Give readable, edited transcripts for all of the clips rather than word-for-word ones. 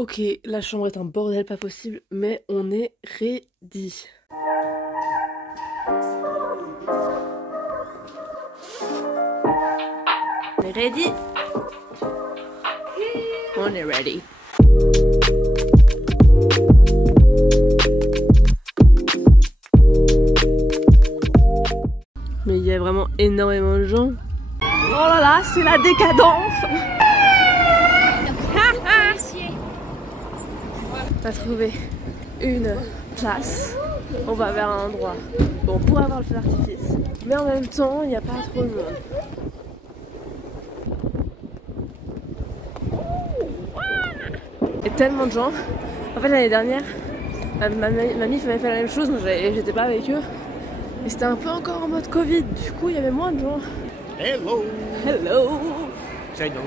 Ok, la chambre est un bordel pas possible, mais on est ready. On est ready. On est ready. Mais il y a vraiment énormément de gens. Oh là là, c'est la décadence. On a trouvé une place. On va vers un endroit. Bon, pour avoir le feu d'artifice. Mais en même temps, il n'y a pas trop de monde. Il y a tellement de gens. En fait, l'année dernière, ma mamie m'avait fait la même chose. Moi, j'étais pas avec eux. Et c'était un peu encore en mode Covid. Du coup, il y avait moins de gens. Hello. Hello. Hello.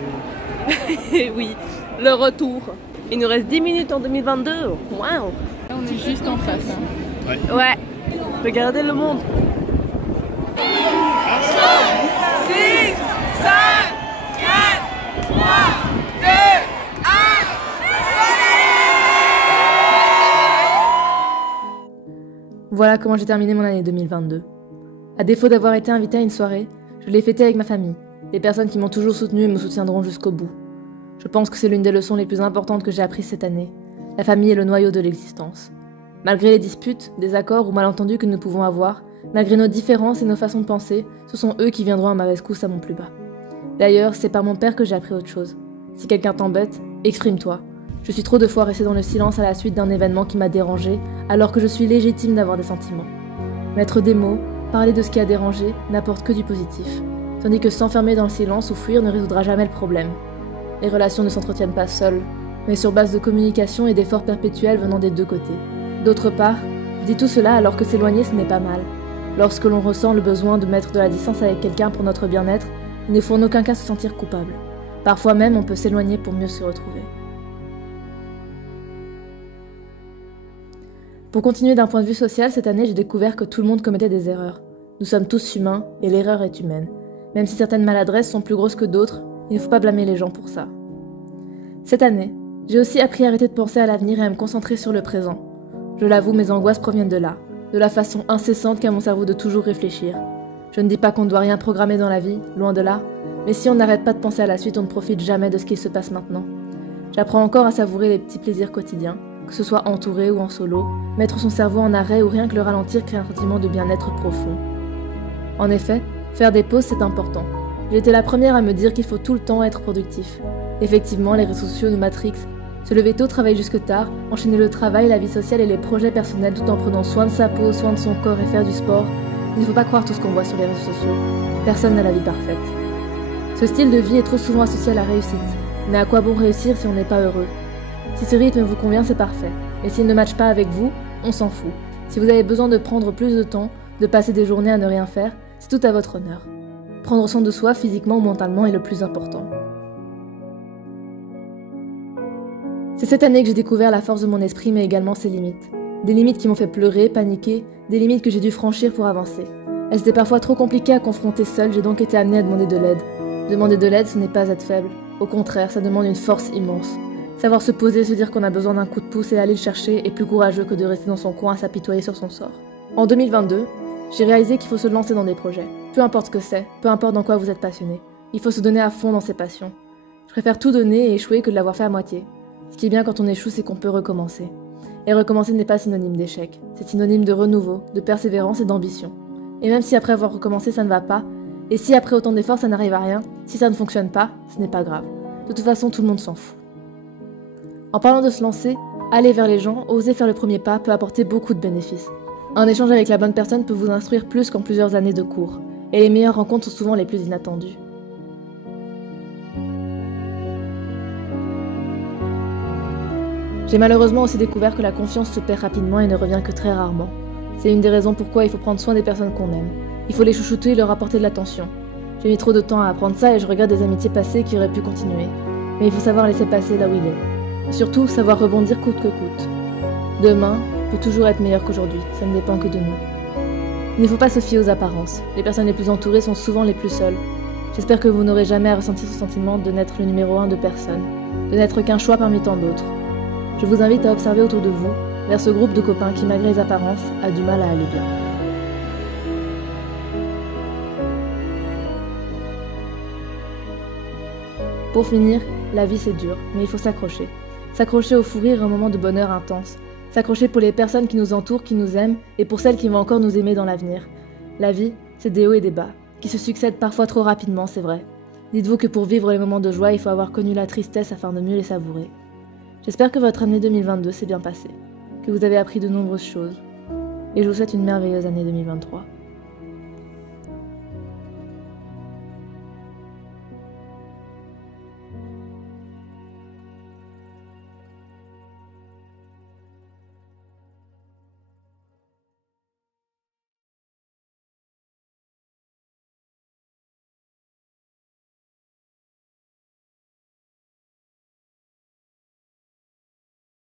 Oui, le retour. Il nous reste 10 minutes en 2022. Waouh. On est juste en face. Hein. Ouais. Regardez le monde. 6, 5, 4, 3, 2, 1. Voilà comment j'ai terminé mon année 2022. À défaut d'avoir été invitée à une soirée, je l'ai fêtée avec ma famille, les personnes qui m'ont toujours soutenue et me soutiendront jusqu'au bout. Je pense que c'est l'une des leçons les plus importantes que j'ai apprises cette année. La famille est le noyau de l'existence. Malgré les disputes, désaccords ou malentendus que nous pouvons avoir, malgré nos différences et nos façons de penser, ce sont eux qui viendront à ma rescousse à mon plus bas. D'ailleurs, c'est par mon père que j'ai appris autre chose. Si quelqu'un t'embête, exprime-toi. Je suis trop de fois restée dans le silence à la suite d'un événement qui m'a dérangée, alors que je suis légitime d'avoir des sentiments. Mettre des mots, parler de ce qui a dérangé, n'apporte que du positif. Tandis que s'enfermer dans le silence ou fuir ne résoudra jamais le problème. Les relations ne s'entretiennent pas seules, mais sur base de communication et d'efforts perpétuels venant des deux côtés. D'autre part, je dis tout cela alors que s'éloigner ce n'est pas mal. Lorsque l'on ressent le besoin de mettre de la distance avec quelqu'un pour notre bien-être, il ne faut en aucun cas se sentir coupable. Parfois même, on peut s'éloigner pour mieux se retrouver. Pour continuer d'un point de vue social, cette année, j'ai découvert que tout le monde commettait des erreurs. Nous sommes tous humains et l'erreur est humaine. Même si certaines maladresses sont plus grosses que d'autres, il ne faut pas blâmer les gens pour ça. Cette année, j'ai aussi appris à arrêter de penser à l'avenir et à me concentrer sur le présent. Je l'avoue, mes angoisses proviennent de là, de la façon incessante qu'a mon cerveau de toujours réfléchir. Je ne dis pas qu'on ne doit rien programmer dans la vie, loin de là, mais si on n'arrête pas de penser à la suite, on ne profite jamais de ce qui se passe maintenant. J'apprends encore à savourer les petits plaisirs quotidiens, que ce soit entouré ou en solo, mettre son cerveau en arrêt ou rien que le ralentir crée un sentiment de bien-être profond. En effet, faire des pauses c'est important. J'ai été la première à me dire qu'il faut tout le temps être productif. Effectivement, les réseaux sociaux nous matrixent. Se lever tôt, travailler jusque tard, enchaîner le travail, la vie sociale et les projets personnels tout en prenant soin de sa peau, soin de son corps et faire du sport. Il ne faut pas croire tout ce qu'on voit sur les réseaux sociaux. Personne n'a la vie parfaite. Ce style de vie est trop souvent associé à la réussite. Mais à quoi bon réussir si on n'est pas heureux? Si ce rythme vous convient, c'est parfait. Mais s'il ne matche pas avec vous, on s'en fout. Si vous avez besoin de prendre plus de temps, de passer des journées à ne rien faire, c'est tout à votre honneur. Prendre soin de soi, physiquement ou mentalement, est le plus important. C'est cette année que j'ai découvert la force de mon esprit, mais également ses limites. Des limites qui m'ont fait pleurer, paniquer, des limites que j'ai dû franchir pour avancer. Elles étaient parfois trop compliquées à confronter seule, j'ai donc été amenée à demander de l'aide. Demander de l'aide, ce n'est pas être faible. Au contraire, ça demande une force immense. Savoir se poser, se dire qu'on a besoin d'un coup de pouce et aller le chercher est plus courageux que de rester dans son coin à s'apitoyer sur son sort. En 2022, j'ai réalisé qu'il faut se lancer dans des projets. Peu importe ce que c'est, peu importe dans quoi vous êtes passionné. Il faut se donner à fond dans ses passions. Je préfère tout donner et échouer que de l'avoir fait à moitié. Ce qui est bien quand on échoue, c'est qu'on peut recommencer. Et recommencer n'est pas synonyme d'échec. C'est synonyme de renouveau, de persévérance et d'ambition. Et même si après avoir recommencé ça ne va pas, et si après autant d'efforts ça n'arrive à rien, si ça ne fonctionne pas, ce n'est pas grave. De toute façon, tout le monde s'en fout. En parlant de se lancer, aller vers les gens, oser faire le premier pas peut apporter beaucoup de bénéfices. Un échange avec la bonne personne peut vous instruire plus qu'en plusieurs années de cours. Et les meilleures rencontres sont souvent les plus inattendues. J'ai malheureusement aussi découvert que la confiance se perd rapidement et ne revient que très rarement. C'est une des raisons pourquoi il faut prendre soin des personnes qu'on aime. Il faut les chouchouter et leur apporter de l'attention. J'ai mis trop de temps à apprendre ça et je regrette des amitiés passées qui auraient pu continuer. Mais il faut savoir laisser passer là où il est. Et surtout, savoir rebondir coûte que coûte. Demain peut toujours être meilleur qu'aujourd'hui, ça ne dépend que de nous. Il ne faut pas se fier aux apparences. Les personnes les plus entourées sont souvent les plus seules. J'espère que vous n'aurez jamais à ressentir ce sentiment de n'être le numéro 1 de personne, de n'être qu'un choix parmi tant d'autres. Je vous invite à observer autour de vous, vers ce groupe de copains qui, malgré les apparences, a du mal à aller bien. Pour finir, la vie c'est dur, mais il faut s'accrocher. S'accrocher au fou rire et aux moments de bonheur intense. S'accrocher pour les personnes qui nous entourent, qui nous aiment, et pour celles qui vont encore nous aimer dans l'avenir. La vie, c'est des hauts et des bas, qui se succèdent parfois trop rapidement, c'est vrai. Dites-vous que pour vivre les moments de joie, il faut avoir connu la tristesse afin de mieux les savourer. J'espère que votre année 2022 s'est bien passée, que vous avez appris de nombreuses choses, et je vous souhaite une merveilleuse année 2023.